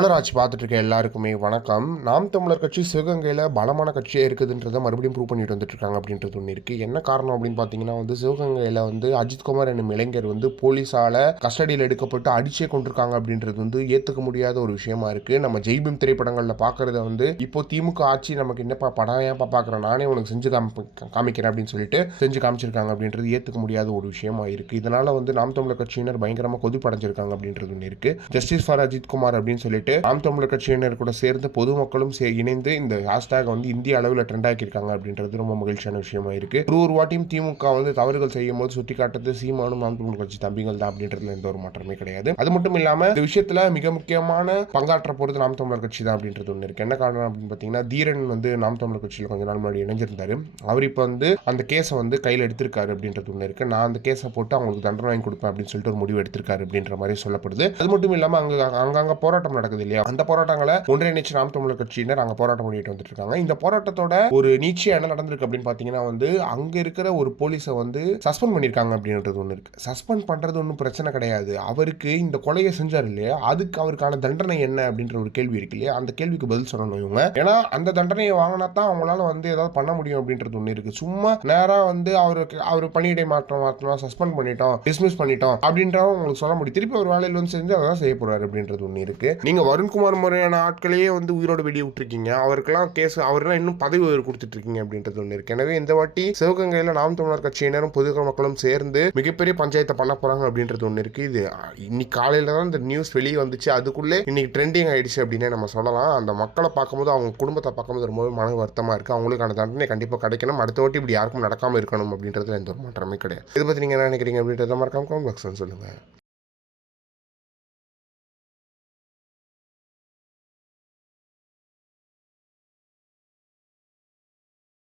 மலராட்சி பார்த்துட்டு இருக்க எல்லாருக்குமே வணக்கம். நாம் தமிழர் கட்சி சிவகங்கையில் பலமான கட்சியாக இருக்குதுன்றதை மறுபடியும் ப்ரூவ் பண்ணிட்டு வந்துட்டு இருக்காங்க அப்படின்றது ஒன்று இருக்குது என்ன காரணம் அப்படின்னு பார்த்தீங்கன்னா வந்து சிவகங்கையில் வந்து அஜித்குமார் என்னும் இளைஞர் வந்து போலீஸால் கஸ்டடியில் எடுக்கப்பட்டு அடிச்சே கொண்டிருக்காங்க அப்படின்றது வந்து ஏற்றுக்க முடியாத ஒரு விஷயமா இருக்குது நம்ம ஜெய்பீம் திரைப்படங்களில் பார்க்குறத வந்து இப்போ திமுக ஆட்சி நமக்கு என்னப்பா படம் ஏன்ப்பா பார்க்குறேன் நானே உனக்கு செஞ்சு காமி காமிக்கிறேன் அப்படின்னு சொல்லிட்டு செஞ்சு காமிச்சிருக்காங்க அப்படின்றது ஏற்றுக்க முடியாத ஒரு விஷயமா இருக்குது இதனால் வந்து நாம் தமிழர் கட்சியினர் பயங்கரமாக கொதிப்படைஞ்சிருக்காங்க அப்படின்றது ஒன்று இருக்குது ஜஸ்டிஸ் ஃபார் அஜித்குமார் அப்படின்னு சொல்லிட்டு நாம் தமிழர் கட்சியினர் கூட சேர்ந்து பொதுமக்களும் இணைந்து இந்த ஹேஷ்டேக் வந்து இந்திய அளவில் ட்ரெண்ட் ஆக்கியிருக்காங்க அப்படின்றது ரொம்ப மகிழ்ச்சியான விஷயமா இருக்கு. ஒரு ஒரு வாட்டியும் திமுக வந்து தவறுகள் செய்யும் போது சுட்டி காட்டுறது சீமானும் ஆம் தமிழர் கட்சி தம்பிகள் தான் அப்படின்றதுல எந்த ஒரு மாற்றமே கிடையாது. அது மட்டும் இல்லாம இந்த விஷயத்துல மிக முக்கியமான பங்காற்ற போறது நாம் தமிழர் கட்சி தான் அப்படின்றது ஒன்று இருக்கு. என்ன காரணம் அப்படின்னு பார்த்தீங்கன்னா தீரன் வந்து நாம் தமிழர் கட்சியில் கொஞ்ச நாள் முன்னாடி இணைஞ்சிருந்தாரு. அவர் இப்போ வந்து அந்த கேஸை வந்து கையில் எடுத்திருக்காரு அப்படின்றது ஒன்று இருக்கு. நான் அந்த கேஸை போட்டு அவங்களுக்கு தண்டனை வாங்கி கொடுப்பேன் அப்படின்னு சொல்லிட்டு ஒரு முடிவு எடுத்திருக்காரு அப்படின்ற மாதிரி சொல்லப்படுது. அது மட்டும் இல்லாம அங்க அங்கங்க போராட்டம் நடக்குது. இல்லையா? அந்த போராட்டங்களை ஒன்றிணைச்சு நாம் தமிழர் கட்சியினர் அங்கே போராட்டம் பண்ணிட்டு வந்துட்டு இருக்காங்க இந்த போராட்டத்தோட ஒரு நீட்சியா என்ன நடந்திருக்கு அப்படின்னு பார்த்தீங்கன்னா வந்து அங்க இருக்கிற ஒரு போலீஸை வந்து சஸ்பெண்ட் பண்ணியிருக்காங்க அப்படின்றது ஒன்று இருக்கு. சஸ்பெண்ட் பண்றது ஒன்றும் பிரச்சனை கிடையாது. அவருக்கு இந்த கொலையை செஞ்சார் இல்லையா? அதுக்கு அவருக்கான தண்டனை என்ன அப்படின்ற ஒரு கேள்வி இருக்கு இல்லையா? அந்த கேள்விக்கு பதில் சொல்லணும் இவங்க. ஏன்னா அந்த தண்டனையை வாங்கினா தான் அவங்களால வந்து ஏதாவது பண்ண முடியும் அப்படின்றது ஒன்று இருக்கு. சும்மா நேராக வந்து அவருக்கு அவர் பணியிடை மாற்றம் மாற்றணும் சஸ்பெண்ட் பண்ணிட்டோம் டிஸ்மிஸ் பண்ணிட்டோம் அப்படின்றவங்க உங்களுக்கு சொல்ல முடியும். திருப்பி ஒரு வேலையில் வந்து செஞ்சு அதான் செய்ய போறாரு அப்படின்றது ஒன்று இருக்கு. நீங்க வருண்குமார் முறையான ஆட்களையே வந்து உயிரோட வெளியே விட்டுருக்கீங்க அவருக்கெல்லாம் கேஸ் அவரெல்லாம் இன்னும் பதவி உயர்வு கொடுத்துட்டு இருக்கீங்க அப்படின்றது ஒன்று இருக்கு. எனவே இந்த வாட்டி சிவகங்கையில் நாம் தமிழர் கட்சியினரும் பொதுமக்கள் மக்களும் சேர்ந்து மிகப்பெரிய பஞ்சாயத்தை பண்ண போகிறாங்க அப்படின்றது ஒன்று இருக்கு. இது இன்னைக்கு காலையில் தான் இந்த நியூஸ் வெளியே வந்துச்சு. அதுக்குள்ளே இன்னைக்கு ட்ரெண்டிங் ஆகிடுச்சு அப்படின்னே நம்ம சொல்லலாம். அந்த மக்களை பார்க்கும்போது அவங்க குடும்பத்தை பார்க்கும்போது ரொம்பவே மன வருத்தமாக இருக்குது அவங்களுக்கான தண்டனை கண்டிப்பாக கிடைக்கணும். அடுத்த வாட்டி இப்படி யாருக்கும் நடக்காம இருக்கணும் அப்படின்றதுல எந்த ஒரு மாற்றமே கிடையாது. இதை பற்றி நீங்க என்ன நினைக்கிறீங்க அப்படின்றத மறக்காம காமெண்ட் பாக்ஸ் சொல்லுங்கள்